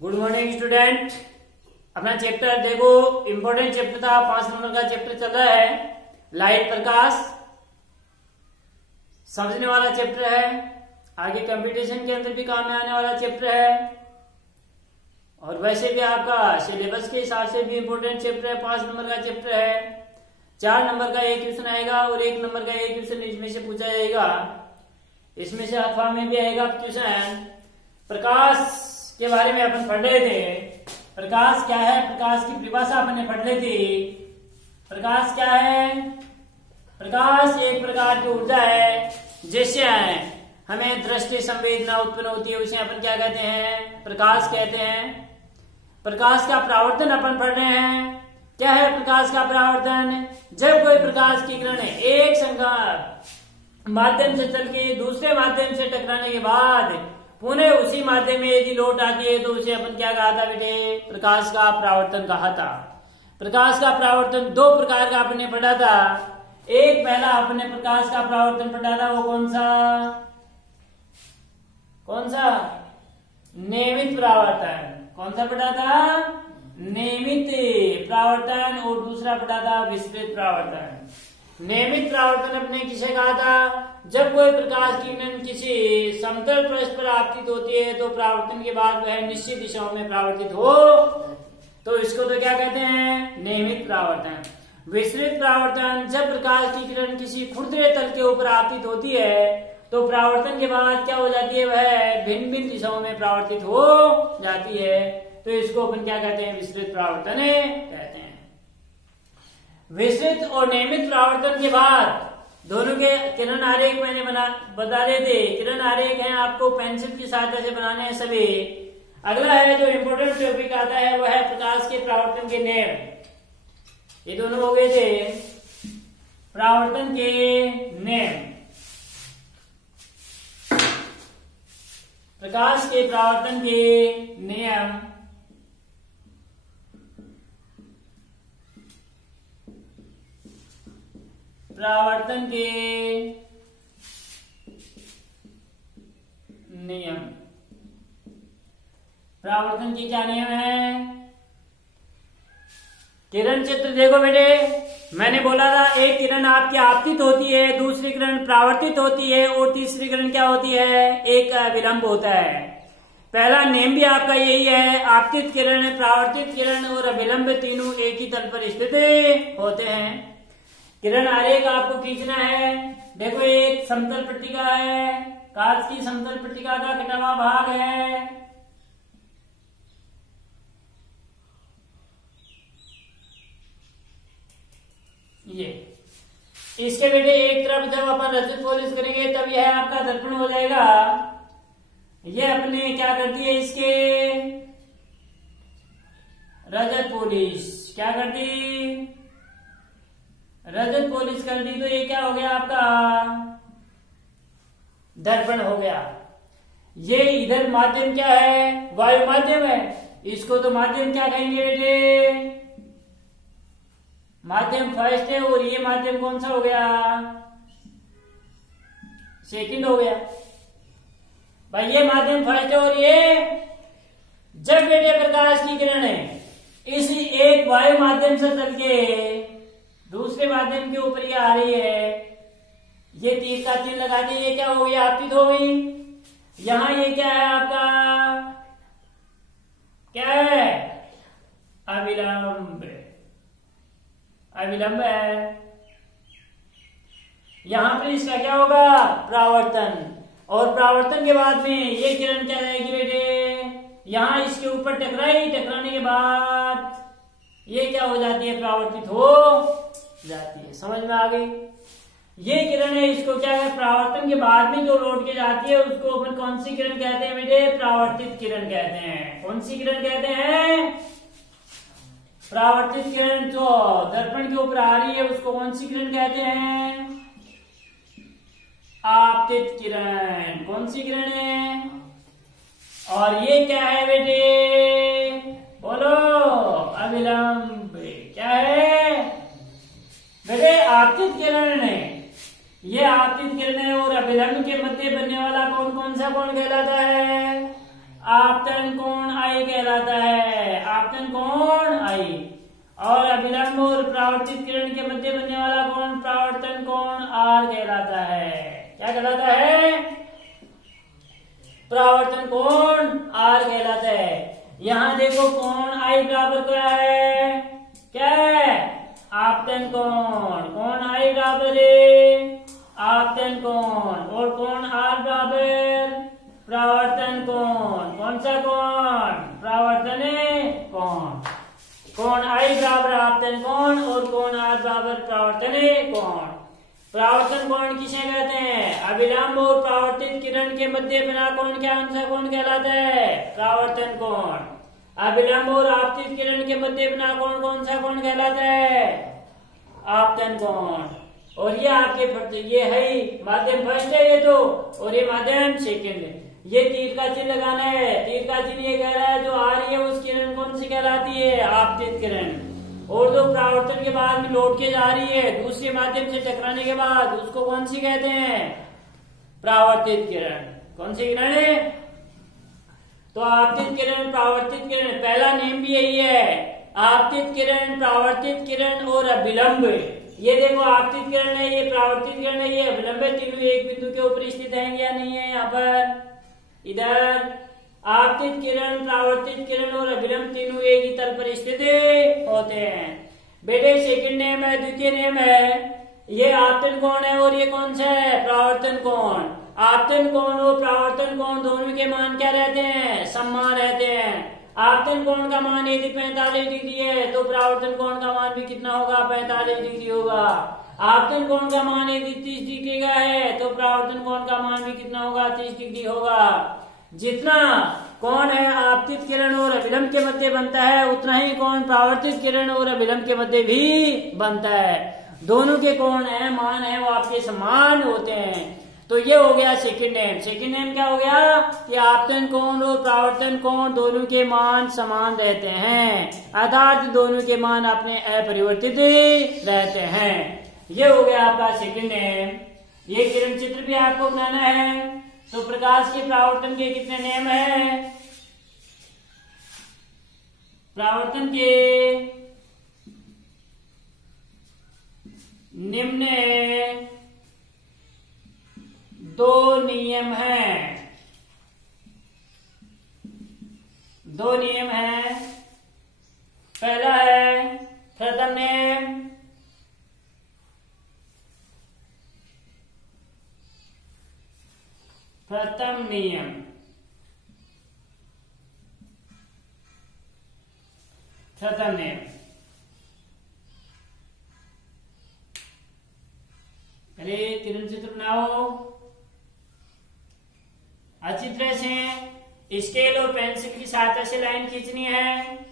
Good morning student. अपना chapter देखो, important chapter था, 5 नंबर का चैप्टर चल रहा है। लाइट प्रकाश समझने वाला चैप्टर है, आगे कंपटीशन के अंदर भी काम में आने वाला चैप्टर है और वैसे भी आपका सिलेबस के हिसाब से भी इंपॉर्टेंट चैप्टर है। 5 नंबर का चैप्टर है। 4 नंबर का एक क्वेश्चन आएगा और 1 नंबर का एक क्वेश्चन इसमें से पूछा जाएगा। इसमें से अथवा में भी आएगा क्वेश्चन। प्रकाश के बारे में अपन पढ़ रहे थे। प्रकाश क्या है, प्रकाश की परिभाषा अपन ने पढ़ ली थी। प्रकाश क्या है? प्रकाश एक प्रकार की ऊर्जा है जिससे हमें दृष्टि संवेदना उत्पन्न होती है, उसे अपन क्या कहते हैं? प्रकाश कहते हैं। प्रकाश का परावर्तन अपन पढ़ रहे हैं। क्या है प्रकाश का परावर्तन? जब कोई प्रकाश की किरण एक संख्या माध्यम से चल के दूसरे माध्यम से टकराने के बाद पुनः उसी माध्यम में यदि लौट आती है तो उसे अपन क्या कहा था बेटे? प्रकाश का परावर्तन कहा था। प्रकाश का परावर्तन 2 प्रकार का आपने पढ़ा था। एक पहला आपने प्रकाश का परावर्तन पढ़ा था, वो कौन सा? नियमित परावर्तन। कौन सा पढ़ा था? नियमित परावर्तन। और दूसरा पढ़ा था विस्तृत परावर्तन। नियमित परावर्तन अपने किसे कहा था? जब कोई प्रकाश की किरण किसी समतल पृष्ठ पर आपतित होती है तो परावर्तन के बाद वह निश्चित दिशाओं में परावर्तित हो तो इसको तो क्या कहते हैं? नियमित परावर्तन। विस्तृत परावर्तन, जब प्रकाश की किरण किसी खुरदरे तल के ऊपर आपतित होती है तो परावर्तन के बाद क्या हो जाती है? वह भिन्न भिन्न दिशाओं में परावर्तित हो जाती है, तो इसको अपन क्या कहते हैं? विस्तृत परावर्तन कहते हैं। विस्तृत और नियमित परावर्तन के बाद दोनों के किरण आरेख मैंने बता रहे थे। किरण आरेख है आपको पेंसिल की सहायता से बनाने हैं सभी। अगला है जो इम्पोर्टेंट टॉपिक आता है वह है प्रकाश के परावर्तन के नियम। ये दोनों हो गए थे परावर्तन के नियम। प्रकाश के परावर्तन के नियम। परावर्तन के नियम। परावर्तन के क्या नियम है? किरण चित्र देखो बेटे, मैंने बोला था एक किरण आपकी आपतित होती है, दूसरी किरण परावर्तित होती है और तीसरी किरण क्या होती है? एक विलंब होता है। पहला नियम भी आपका यही है, आपतित किरण, परावर्तित किरण और विलंब तीनों एक ही तल पर स्थित होते हैं। किरण आरेख आपको खींचना है। देखो एक समतल पट्टिका है, कांच की समतल पट्टिका का कटा हुआ भाग है। ये इसके बेटे एक तरफ जब अपन रजत पॉलिश करेंगे तब यह आपका दर्पण हो जाएगा। ये अपने क्या करती है? इसके रजत पॉलिश क्या करती? रजत पॉलिश कर दी तो ये क्या हो गया? आपका दर्पण हो गया। ये इधर माध्यम क्या है? वायु माध्यम है। इसको तो माध्यम क्या कहेंगे बेटे? माध्यम फर्स्ट है और ये माध्यम कौन सा हो गया? सेकंड हो गया। भाई ये माध्यम फर्स्ट है और ये जब बेटे प्रकाश की किरण है इस एक वायु माध्यम से चल के दूसरे माध्यम के ऊपर ये आ रही है, ये तीर का चिन्ह लगा दी, ये क्या हो गई? आपतित हो गई। यहां ये क्या है आपका? क्या है? अविलंब। अविलंब है। यहां पर इसका क्या होगा? परावर्तन। और परावर्तन के बाद में ये किरण क्या जाएगी बेटे? यहां इसके ऊपर टकराई, टकराने के बाद ये क्या हो जाती है? परावर्तित हो जाती है। समझ में आ गई? ये किरण है, इसको क्या है? परावर्तन के बाद में जो लौट के जाती है उसको अपन कौन सी किरण कहते हैं बेटे? परावर्तित किरण कहते हैं। कौन सी किरण कहते हैं? परावर्तित किरण। जो दर्पण के ऊपर आ रही है उसको कौन सी किरण कहते हैं? आपतित किरण। कौन सी किरण है? और ये क्या है बेटे? बोलो। अविलंब। क्या है बेटे? आपतित किरण है। ये आपतित किरण है और अभिलंब के मध्य बनने वाला कौन कौन सा कोण कहलाता है? आपतन कोण आई कहलाता है, आपतन कोण आई। और अभिलंब और परावर्तित किरण के मध्य बनने वाला कोण परावर्तन कोण आर कहलाता है। क्या कहलाता है? परावर्तन कोण आर कहलाता है। यहाँ देखो कोण आई बराबर क्या है? क्या है? आपतन कोण। कोण आई बराबर है आपतन कोण, और कोण आर बराबर परावर्तन कोण। कौन सा कोण? परावर्तन कोण। कोण आई बराबर आपतन कोण और कोण आर बराबर परावर्तन कोण। परावर्तन कोण किसे कहते हैं? अभिलंब और परावर्तित किरण के मध्य बना कोण क्या कौन सा कोण कहलाता है? परावर्तन कोण। अभिलंब और आपतित किरण के मध्य बना कोण कौन सा कोण कहलाता है? आपतन कोण। और ये आपके ये है माध्यम फर्स्ट है ये तो, और ये माध्यम सेकंड है। ये तीर का चिन्ह लगाना है। तीर का चिन्ह ये कह रहा है जो आ रही है उस किरण कौन सी कहलाती है? आपतित किरण। और जो परावर्तन के बाद में लौट के जा रही है दूसरे माध्यम से टकराने के बाद उसको कौन सी कहते हैं? परावर्तित किरण। कौन सी किरण है? तो आपतित किरण, परावर्तित किरण, पहला नेम भी यही है। आपतित किरण, परावर्तित किरण और अभिलंब। ये देखो आपतित किरण है, ये परावर्तित किरण है, ये अभिलंब है। तीनों एक बिंदु के ऊपर स्थित है या नहीं है? यहाँ पर इधर आपतित किरण, परावर्तित किरण और अभिलंब तीनों एक ही तल पर स्थित होते हैं। बेटे सेकंड नेम है, द्वितीय नेम है। ये आपतन कोण है और ये कौन सा है? परावर्तन कोण। आपतन कोण और परावर्तन कोण दोनों के मान क्या रहते हैं? समान रहते हैं। आपतन कोण का मान यदि 45 डिग्री है तो परावर्तन कोण का मान भी कितना होगा? 45 डिग्री होगा। आपतन कोण का मान यदि 30 डिग्री का है तो परावर्तन कोण का मान भी कितना होगा? 30 डिग्री होगा। जितना कोण है आपतित किरण और अभिलंब के मध्य बनता है उतना ही कोण परावर्तित किरण और अभिलंब के मध्य भी बनता है। दोनों के कोण है मान है वो आपके समान होते हैं। तो ये हो गया सेकंड नेम। सेकंड नेम क्या हो गया? कि आपतन कोण और परावर्तन कोण दोनों के मान समान रहते हैं, अर्थात दोनों के मान अपने अपरिवर्तित रहते हैं। ये हो गया आपका सेकंड नेम। ये किरण चित्र भी आपको बनाना है। तो प्रकाश के परावर्तन के कितने नेम है? परावर्तन के निम्न 2 नियम हैं। 2 नियम हैं। पहला है प्रथम नियम। प्रथम नियम। प्रथम नियम पहले किरण चित्र बनाओ अच्छी तरह से। स्केल और पेंसिल की सहायता से लाइन खींचनी है।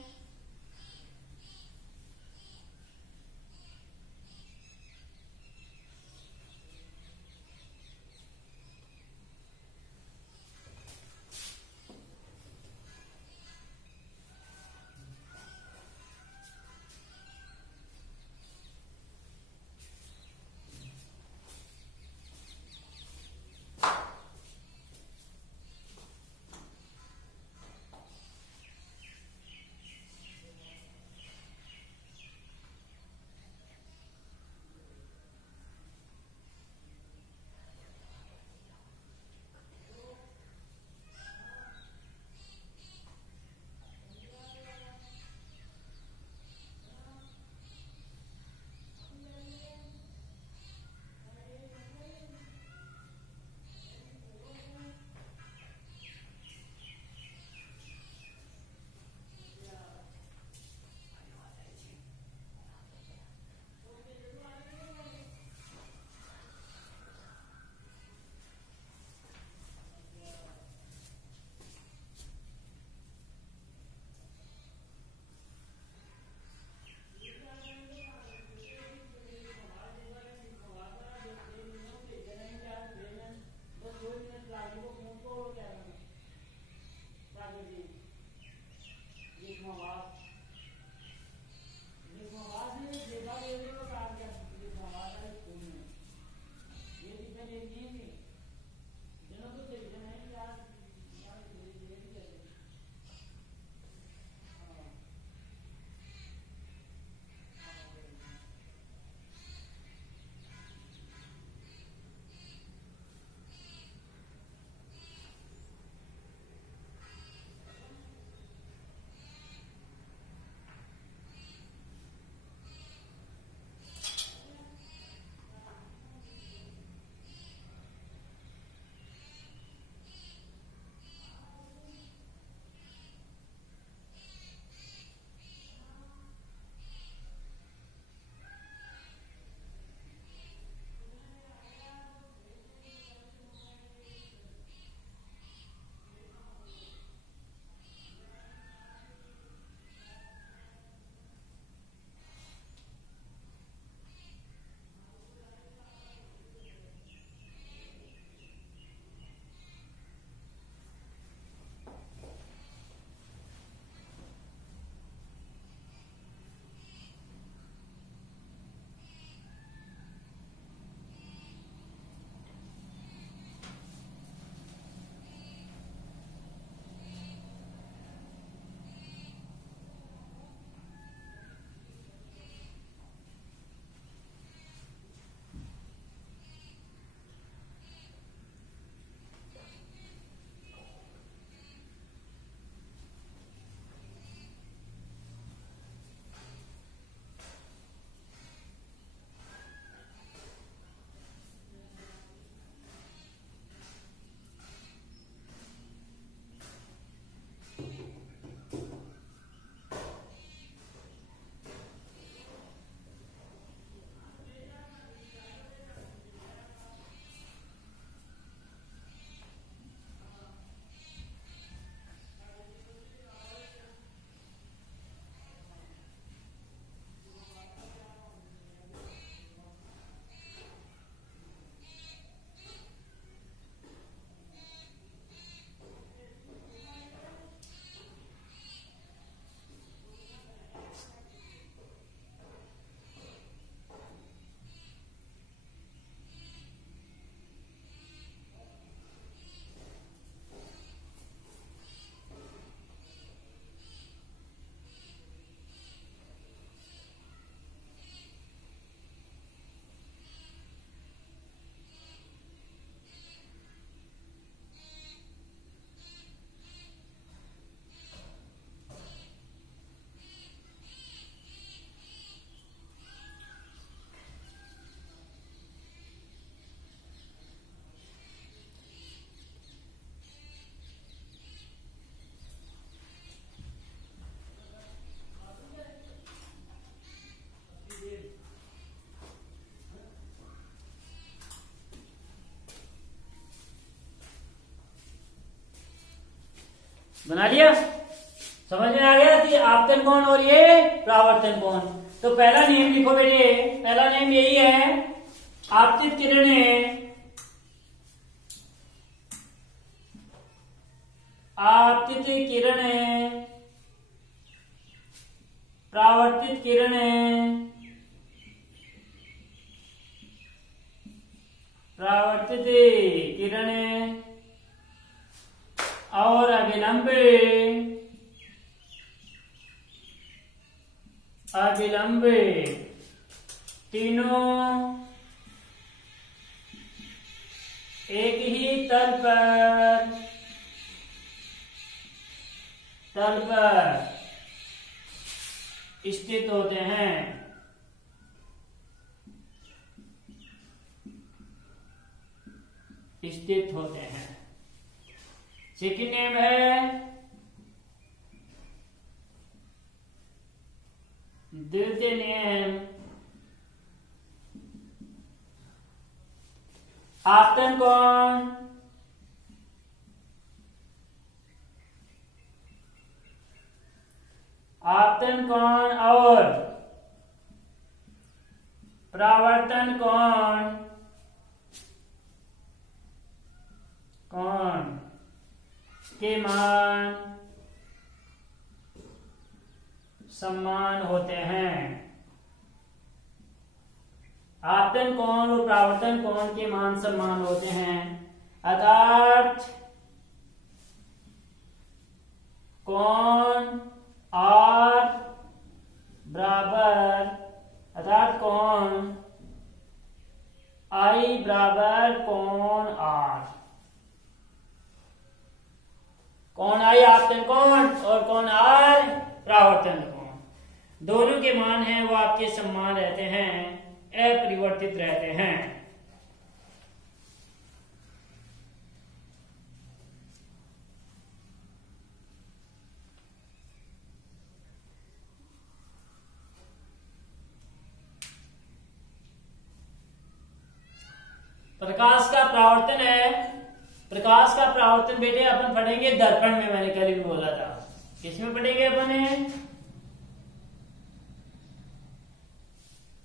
बना लिया? समझ में आ गया कि आपतन कोण और ये परावर्तन कोण। तो पहला नियम लिखो बेटे, पहला नियम यही है, आपतित किरणें परावर्तित किरणें और अविलंबे तीनों एक ही तल पर स्थित होते हैं। सेकंड नेम है द्वितीय नियम, आपतन कोण और परावर्तन कोण के मान समान होते हैं। आपतन कोण और परावर्तन कोण के मान समान होते हैं, अर्थात कोण R बराबर, अर्थात कोण I बराबर कोण R। कोण I आपतन कोण और कोण R परावर्तन कोण, दोनों के मान हैं वो आपके समान रहते हैं, अपरिवर्तित रहते हैं। प्रकाश का परावर्तन है, प्रकाश का परावर्तन बेटे अपन पढ़ेंगे दर्पण में, मैंने कल भी बोला था। किसमें पढ़ेंगे अपन?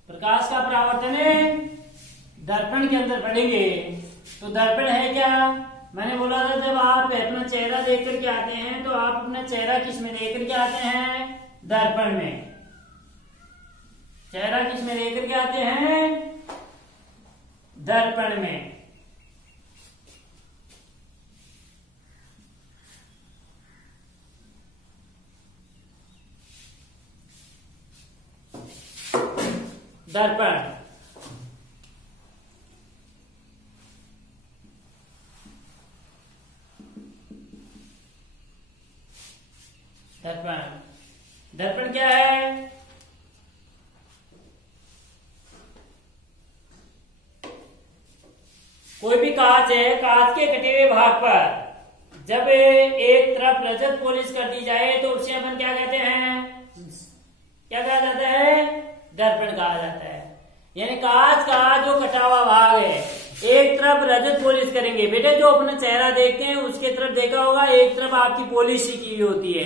प्रकाश का परावर्तन है दर्पण के अंदर पढ़ेंगे। तो दर्पण है क्या? मैंने बोला था जब आप अपना चेहरा देख करके आते हैं तो आप अपना चेहरा किस में देख करके आते हैं? दर्पण में। चेहरा किस में देख करके आते हैं? दर्पण में। दर्पण दर्पण क्या है? कोई भी कांच है, कांच के कटे हुए भाग पर जब एक तरफ रजत पॉलिश कर दी जाए तो उसे अपन क्या कहते हैं? क्या कहा जाता है? दर्पण कहा जाता है। यानी कांच का जो कटा हुआ भाग है, एक तरफ रजत पॉलिश करेंगे बेटे, जो अपना चेहरा देखते हैं उसके तरफ देखा होगा, एक तरफ आपकी पॉलिश की हुई होती है।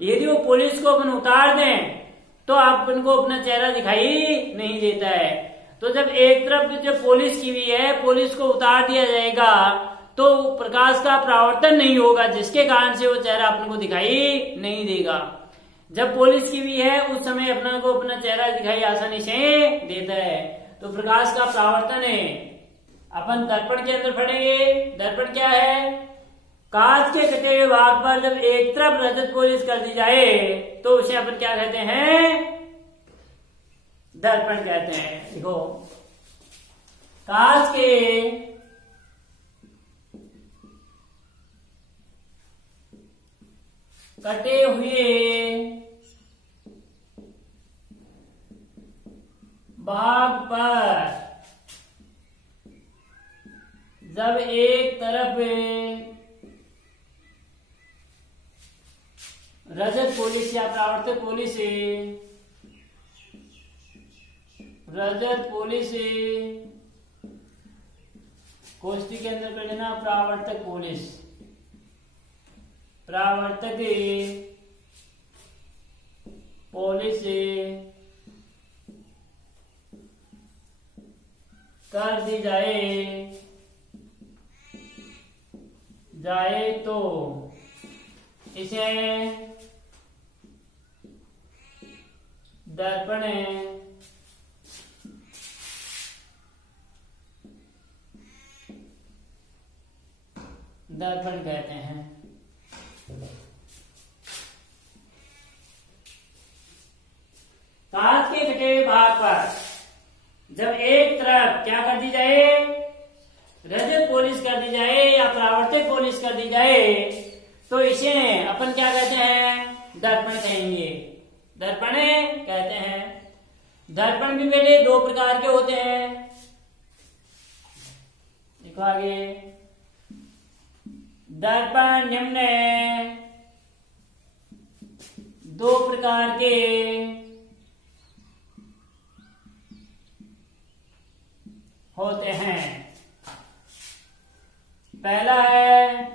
यदि वो पॉलिश को अपन उतार दें तो अपन को अपना चेहरा दिखाई नहीं देता है। तो जब एक तरफ जो पॉलिश की हुई है, पॉलिश को उतार दिया जाएगा तो प्रकाश का परावर्तन नहीं होगा, जिसके कारण से वो चेहरा अपन को दिखाई नहीं देगा। जब पॉलिश की हुई है उस समय अपना को अपना चेहरा दिखाई आसानी से देता है। तो प्रकाश का परावर्तन है अपन दर्पण के अंदर पढ़ेंगे। दर्पण क्या है? कांच के कटे हुए भाग पर जब एक तरफ रजत पॉलिश कर दी जाए तो उसे अपन क्या कहते हैं? दर्पण कहते हैं। देखो, कांच के कटे हुए भाग पर जब एक तरफ रजत पॉलिश या परावर्तक पॉलिश कोष्ठी के अंदर कर लेना परावर्तक पॉलिश परावर्तक पॉलिश कर दी जाए तो इसे दर्पण कहते हैं। कांच के कटे हुए भाग पर जब एक तरफ क्या कर दी जाए, रजत पॉलिश कर दी जाए या परावर्तक पॉलिश कर दी जाए, तो इसे अपन क्या कहते हैं, दर्पण कहेंगे। दर्पण कहते हैं। दर्पण भी बेटे दो प्रकार के होते हैं। देखो आगे, दर्पण निम्न दो प्रकार के होते हैं। पहला है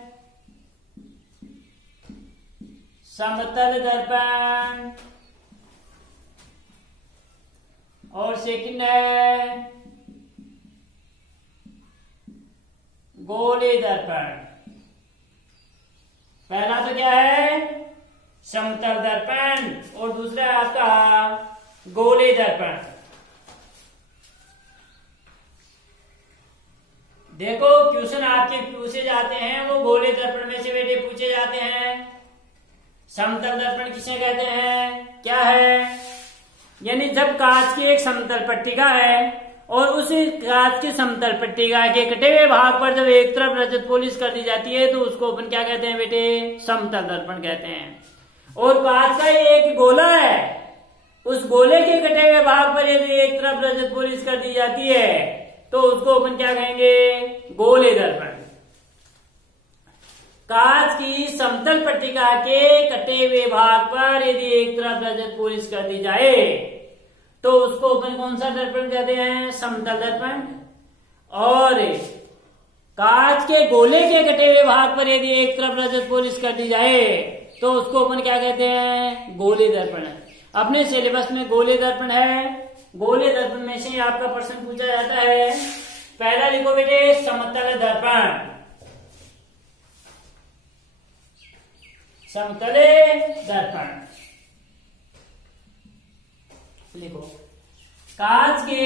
समतल दर्पण और सेकंड है गोले दर्पण। पहला तो क्या है, समतल दर्पण, और दूसरा है आपका गोले दर्पण। देखो क्वेश्चन आपके पूछे जाते हैं वो गोले दर्पण में से बेटे पूछे जाते हैं। समतल दर्पण किसे कहते हैं, क्या है, यानी जब कांच की एक समतल पट्टिका है और उस कांच की समतल पट्टिका के कटे हुए भाग पर जब एक तरफ रजत पॉलिश कर दी जाती है तो उसको अपन क्या कहते हैं बेटे, समतल दर्पण कहते हैं। और कांच का एक गोला है, उस गोले के कटे हुए भाग पर यदि एक तरफ रजत पॉलिश कर दी जाती है तो उसको अपन क्या कहेंगे, गोले दर्पण। कांच की समतल पट्टिका के कटे हुए भाग पर यदि एक तरफ रजत पॉलिश कर दी जाए तो उसको अपन कौन सा दर्पण कहते हैं, समतल दर्पण। और कांच के गोले के कटे हुए भाग पर यदि एक तरफ रजत पॉलिश कर दी जाए तो उसको अपन क्या कहते हैं, गोले दर्पण। अपने सिलेबस में गोले दर्पण है। गोले दर्पण में से आपका प्रश्न पूछा जाता है। पहला लिखो बेटे समतल दर्पण। समतल दर्पण लिखो, कांच के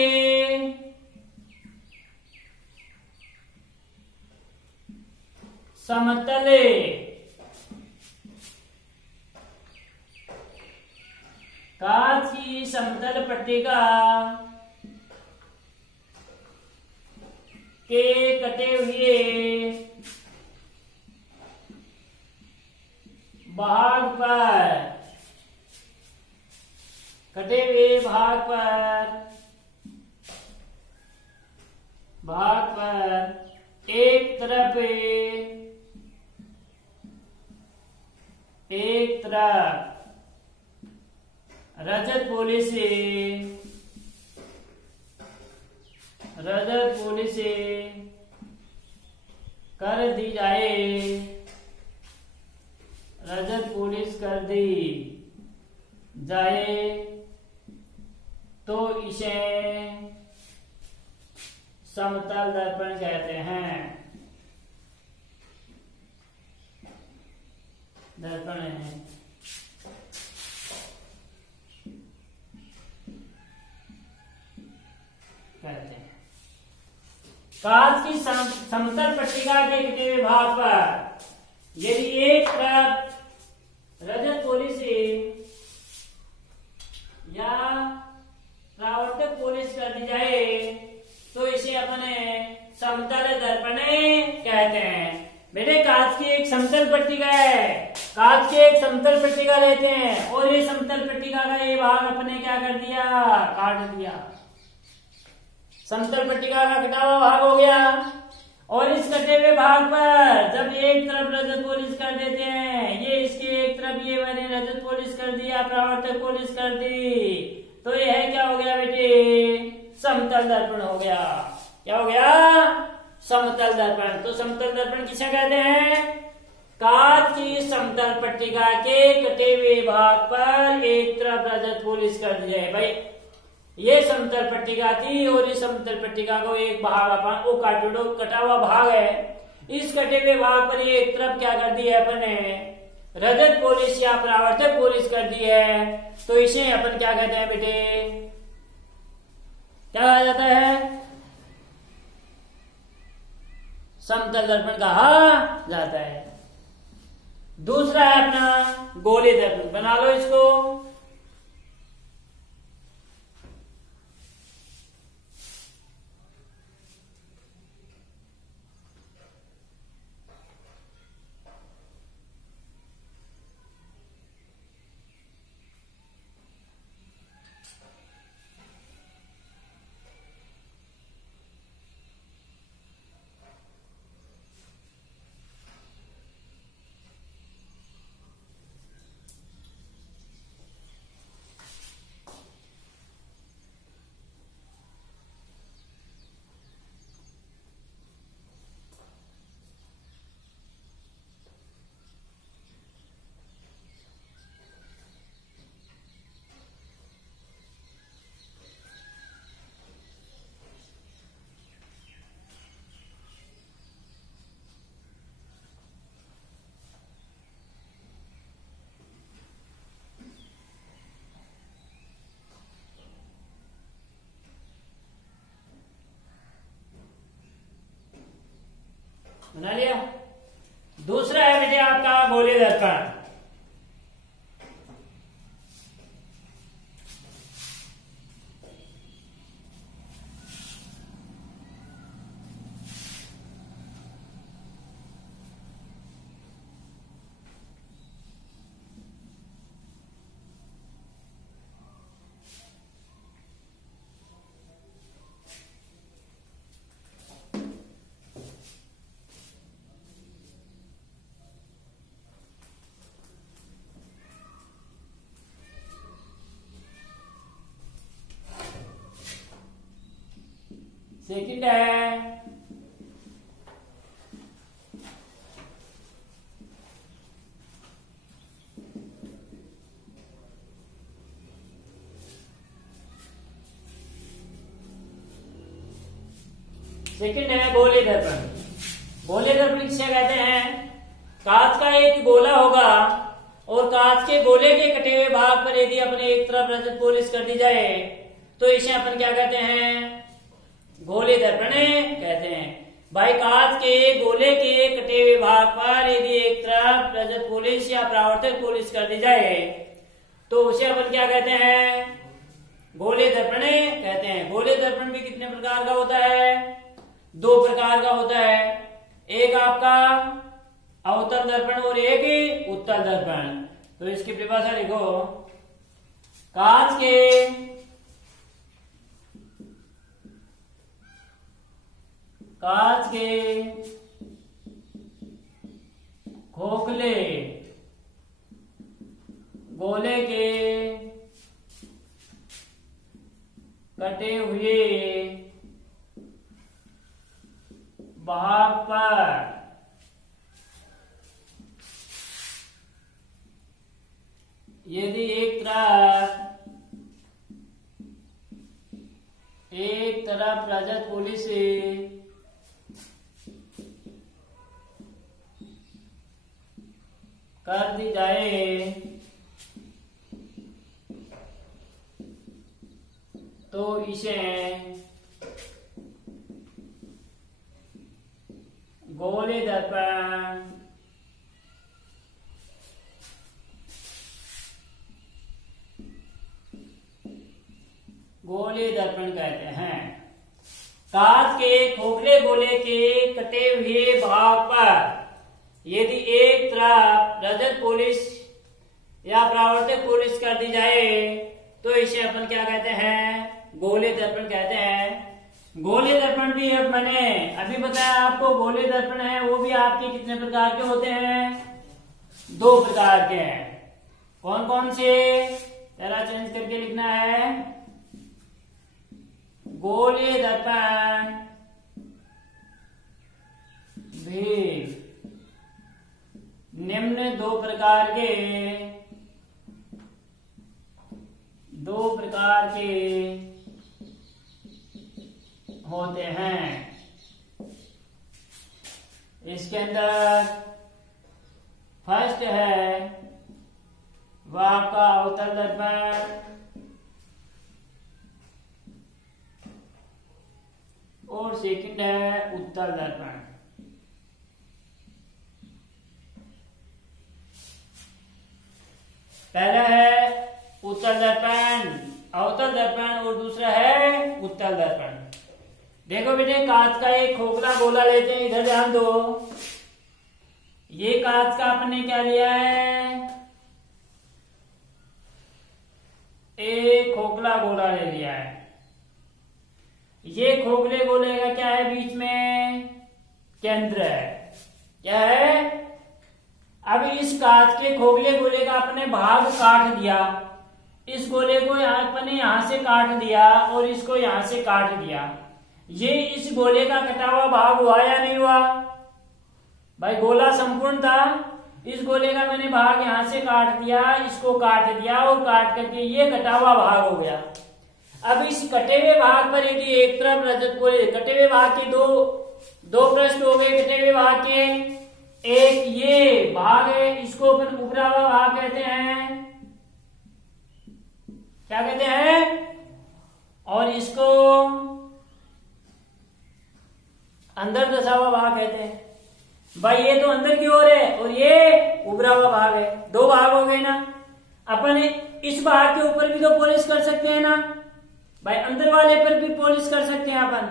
समतल कांच की समतल पट्टिका के कटे हुए भाग पर एक तरफ रजत पॉलिश कर दी जाए, रजत पॉलिश कर दी जाए तो इसे समतल दर्पण कहते हैं। दर्पण है कहते हैं। कांच की समतल पट्टिका के कटे हुए भाग पर यदि एक तरफ रजत पॉलिश या परावर्तक पॉलिश कर दी जाए तो इसे अपने समतल दर्पण कहते हैं। बेटे कांच की एक समतल पट्टिका है, कांच की एक समतल पट्टिका लेते हैं और ये समतल पट्टिका का ये भाग अपने क्या कर दिया, काट दिया। समतल पट्टिका का कटा हुआ भाग हो गया और इस कटे हुए भाग पर जब एक तरफ रजत पॉलिश कर देते हैं, ये इसके एक तरफ ये मैंने रजत पॉलिश कर दिया, परावर्तक पॉलिश कर दी, तो ये है क्या हो गया बेटे, समतल दर्पण हो गया। क्या हो गया, समतल दर्पण। तो समतल दर्पण किसे कहते हैं, कांच की समतल पट्टिका के कटे हुए भाग पर एक तरफ रजत पॉलिश कर दी जाए। भाई ये समतल पट्टिका थी और इस समतल पट्टिका को एक भाग अपन वो कटा हुआ भाग है, इस कटे हुए भाग पर ये एक तरफ क्या कर दी है अपन ने रजत पॉलिश या परावर्तक पॉलिश कर दी है। तो इसे अपन क्या कहते हैं बेटे, क्या कहा जाता है, समतल दर्पण कहा जाता है। दूसरा है अपना गोले दर्पण, बना लो इसको। बना लिया। दूसरा है बेटे आपका गोले दर्पण। सेकंड है गोले दर्पण। गोले दर्पण किसे कहते हैं, कांच का एक गोला होगा और कांच के गोले के कटे हुए भाग पर यदि अपने एक तरफ रजत पॉलिश कर दी जाए तो इसे अपन क्या कहते हैं, गोले दर्पण कहते हैं। भाई कांच के गोले के कटे हुए भाग पर यदि एक तरफ रजत पॉलिश या परावर्तक पॉलिश कर दी जाए तो उसे अपन क्या कहते हैं, गोले दर्पण कहते हैं। गोले दर्पण भी कितने प्रकार का होता है, दो प्रकार का होता है। एक आपका अवतल दर्पण और एक उत्तल दर्पण। तो इसकी परिभाषा लिखो, कांच के खोखले गोले के कटे हुए भाग पर यदि एक तरफ रजत पॉलिश कर दी जाए तो इसे गोले दर्पण कहते हैं। कांच के खोखले गोले के कटे हुए भाग पर यदि एक तरफ रजत पॉलिश या परावर्तक पॉलिश कर दी जाए तो इसे अपन क्या कहते हैं, गोले दर्पण कहते हैं। गोले दर्पण भी अब मैंने अभी बताया आपको, गोले दर्पण है वो भी आपके कितने प्रकार के होते हैं, दो प्रकार के हैं। कौन कौन से, पहला चेंज करके लिखना है, गोले दर्पण भी निम्न दो प्रकार के होते हैं। इसके अंदर फर्स्ट है वह आपका अवतल दर्पण और सेकंड है उत्तल दर्पण। पहला है उत्तल दर्पण, अवतल दर्पण और दूसरा है उत्तल दर्पण। देखो बेटे, कांच का एक खोखला गोला लेते हैं, इधर ध्यान दो। ये कांच का आपने क्या लिया है, एक खोखला गोला ले लिया है। ये खोखले गोले का क्या है, बीच में केंद्र है। क्या है, अब इस कांच के खोखले गोले का अपने भाग काट दिया। इस गोले को अपने यहां से काट दिया और इसको यहां से काट दिया। ये इस गोले का कटा हुआ भाग हुआ या नहीं हुआ? भाई गोला संपूर्ण था, इस गोले का मैंने भाग यहां से काट दिया, इसको काट दिया और काट करके ये कटा हुआ भाग हो गया। अब इस कटे हुए भाग पर यदि एक तरफ रजत गोले, कटे हुए भाग के दो पृष्ठ हो गए कटे हुए भाग के, एक ये भाग है, इसको अपन उभरा हुआ भाग कहते हैं। क्या कहते हैं? और इसको अंदर दसा हुआ भाग कहते हैं। भाई ये तो अंदर की ओर है और ये उभरा हुआ भाग है, दो भाग हो गए ना। अपन इस भाग के ऊपर भी तो पॉलिश कर सकते हैं ना भाई, अंदर वाले पर भी पॉलिश कर सकते हैं अपन,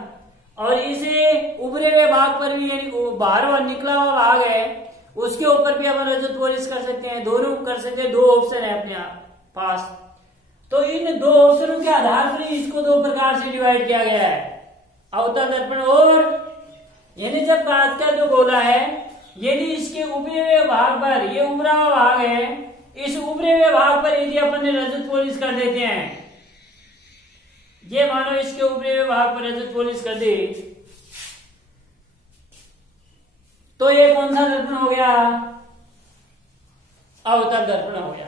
और इसे उभरे हुए भाग पर भी, यानी बाहर वाला निकला हुआ भाग है उसके ऊपर भी अपन रजत पॉलिश कर सकते हैं। दोनों कर सकते हैं, दो ऑप्शन है अपने पास। तो इन दो ऑप्शनों के आधार पर इसको दो प्रकार से डिवाइड किया गया है, अवतल दर्पण और, यानी जब कांच का जो गोला है, यदि इसके उभरे हुए भाग पर, ये उभरा हुआ भाग है, इस उभरे हुए भाग पर यदि अपन ने रजत पॉलिश कर देते हैं, ये मानो इसके उभरे हुए भाग पर रजत पॉलिश कर दी, तो ये कौन सा दर्पण हो गया? अवतल दर्पण हो गया।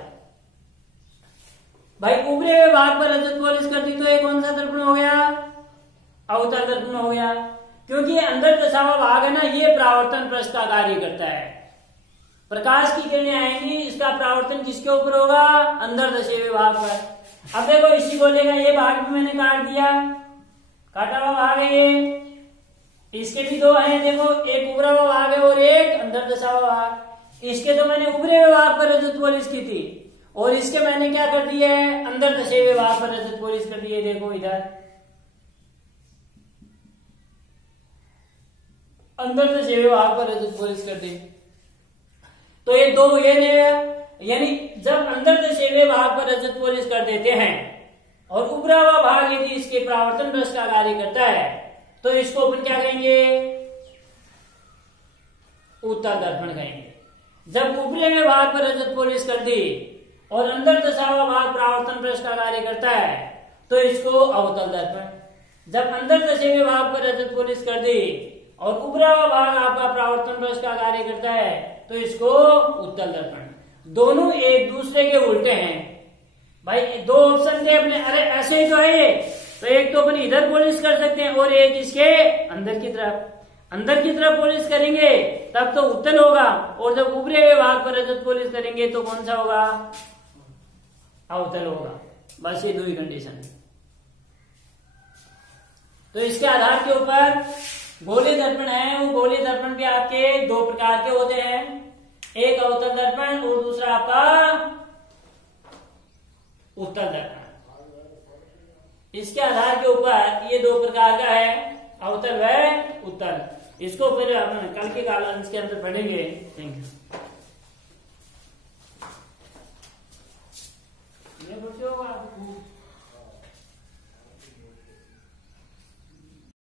भाई उभरे हुए भाग पर रजत पॉलिश कर दी तो ये कौन सा दर्पण हो गया? अवतल दर्पण हो गया। क्योंकि ये अंदर दसा हुआ भाग है ना, ये परावर्तन पृष्ठ का कार्य करता है। प्रकाश की किरणें आएंगी, इसका परावर्तन किसके ऊपर होगा? अंदर दसे हुए भाग पर। अब देखो इसी गोले का ये भाग भी मैंने काट दिया, काटा हुआ भाग है ये, इसके भी दो हैं, देखो एक उभरा हुआ भाग है और एक अंदर दसा हुआ भाग। इसके तो मैंने उभरे हुए भाग पर रजत पॉलिश की थी और इसके मैंने क्या कर दिया है, अंदर दसे हुए भाग पर रजत पॉलिश कर दी है। देखो इधर अंदर दसे हुए भाग पर रजत पॉलिश कर दी, तो ये दो ये, यानी जब अंदर दसे हुए भाग पर रजत पॉलिश कर देते हैं और उभरा हुआ भाग यदि इसके परावर्तन पृष्ठ का कार्य करता है, तो इसको अपन क्या कहेंगे? उत्तल दर्पण कहेंगे। जब उभरे हुए भाग पर रजत पॉलिश कर दी और अंदर दसा हुआ भाग परावर्तन पृष्ठ का कार्य करता है, तो इसको अवतल दर्पण। जब अंदर दसे हुए भाग पर रजत पॉलिश कर दी और उभरा हुआ भाग आपका परावर्तन पृष्ठ का कार्य करता है, तो इसको उत्तल दर्पण। दोनों एक दूसरे के उल्टे हैं भाई, दो ऑप्शन थे अपने। अरे ऐसे ही तो है ये, तो एक तो अपन इधर पॉलिश कर सकते हैं और एक इसके अंदर की तरफ पॉलिश करेंगे तब तो उत्तल होगा, और जब उभरे हुए भाग पर रजत पॉलिश करेंगे तो कौन सा होगा? अवतल होगा। बस ये दो ही कंडीशन है। तो इसके आधार के ऊपर गोले दर्पण है, वो गोले दर्पण भी आपके दो प्रकार के होते हैं, एक अवतल दर्पण और दूसरा आपका उत्तल दर्पण। इसके आधार के ऊपर ये दो प्रकार का है, अवतल व उत्तल। इसको फिर हम कल के कालांश के अंदर पढ़ेंगे। Thank you.